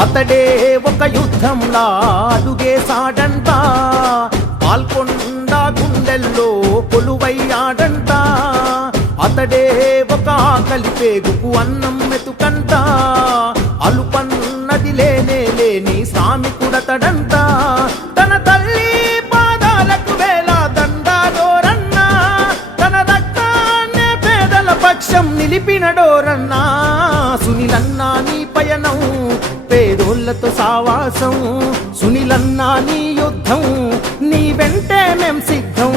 అతడే ఒక యుద్ధంలా అడుగేశాడంట పాల్కొండ గుండెల్లో కొలువయ్యాడంట. అతడే ఒక ఆకలి పేగుకు అన్నం మెతుకంట. అలుపన్నది లేనే లేని సామికుడతడంట తన తల్లి పాదాలకు వేల దండాలోరన్న. తన రక్తాన్నే పేదల పక్షం నిలిపినడో పేదోళ్ళతో సావాసం. సునిలన్నా నీ యుద్ధం నీ వెంటే మేం సిద్ధం.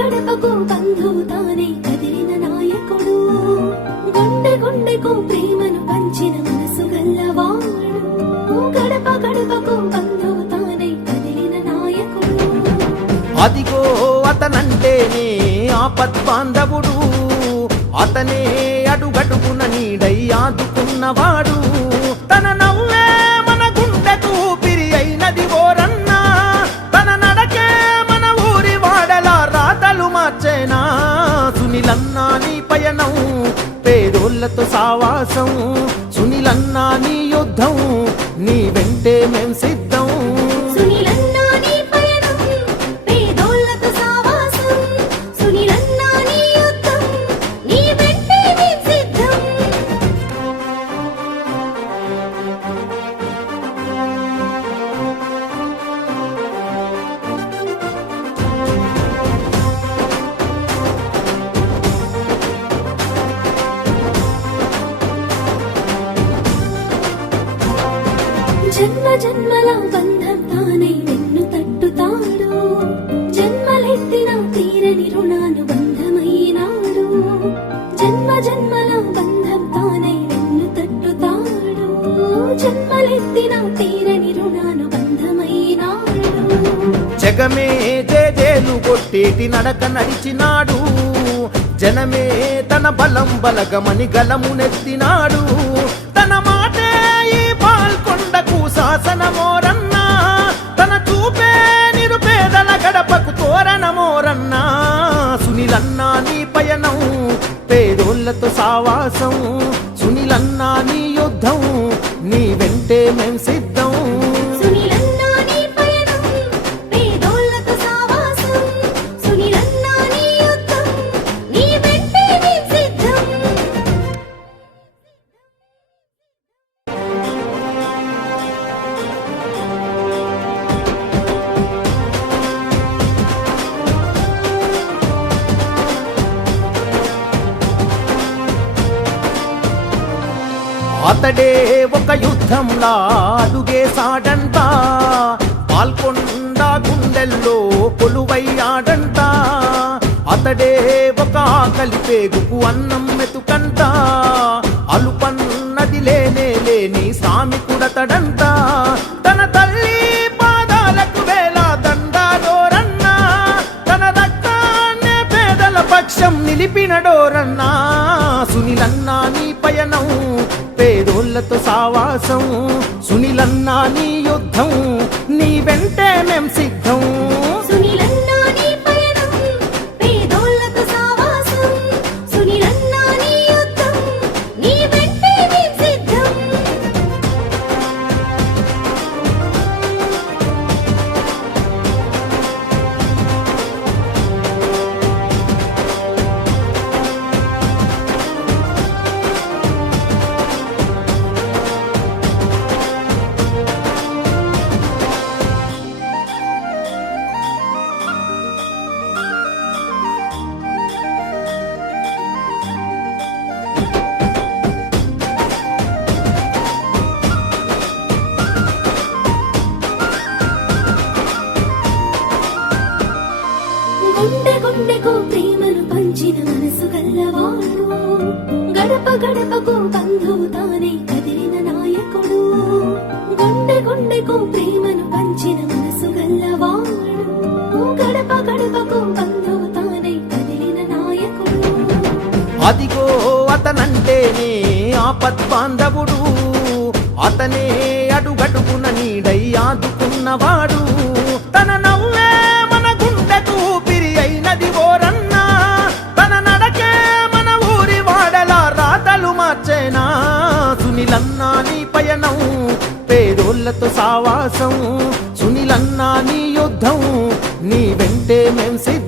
గడపకు బంధు తానే కదిలిన నాయకుడు. గుండె గుండెకు ప్రేమను పంచిన మనసు గల్లవాడు. గడప గడపకు బంధు తానే కదిలిన నాయకుడు. అదిగో అతనంటేనే ఆపద్బాంధవుడు. అతనే అడుగడుగున నీడై ఆదుకున్నవాడు. పేదోళ్ళతో సావాసం సునీలన్నా నీ యుద్ధం నీ వెంటే మేం సిద్ధం. జన్మ జన్మల బంధం తానై నిన్ను తట్టుతాడు. జన్మలెత్తిన తీరని రుణాను బంధమైనాడు. జన్మ జన్మల బంధం తానై నిన్ను తట్టుతాడు. జన్మలెత్తిన తీరని రుణాను బంధమైనాడు. జగమే జేజేలు కొట్టేటి నడక నడిచినాడు. జనమే తన బలం బలగమని గలమునెత్తినాడు. తన శాసనమోరన్నా తన చూపే నిరుపేదల గడపకు తోరణమోరన్నా. సునీలన్నా నీ పయనం పేదోళ్ళతో సావాసం. సునీలన్నా నీ యుద్ధం నీ వెంటే మేం సిద్ధం. అతడే ఒక యుద్ధంలా అడుగేశాడంట పాల్కొండ గుండెల్లో కొలువయ్యాడంట అతడే ఒక ఆకలి పేగుకు అన్నం మెతుకంట అలుపన్నది లేనే లేని సామికుడతడంట తన తల్లి పాదాలకు వేల దండాలోరన్నా తన రక్తాన్నే పేదల పక్షం నిలిపినడోరన్నా సునిలన్నా నీ పయనం పేదోళ్ళతో సావాసం సునిలన్నా నీ యుద్ధం నీ వెంటే మేం సిద్ధం? గుండెకు ప్రేమను పంచిన మనసు గల్లవాడు గడప గడపకు బంధువు తానే కదిలిన నాయకుడు. గుండె గుండెకు ప్రేమను పంచిన మనసు గల్లవాడు గడప గడపకు బంధువు తానే కదిలిన నాయకుడు. అదిగో అతనంటేనే ఆపత్ బాంధవుడు అతనే అడుగడుగున నీడై ఆదుకున్నవాడు. తన పేదోళ్ళతో సావాసం సునిలన్నా నీ యుద్ధం నీ వెంటే మేం సిద్ధం.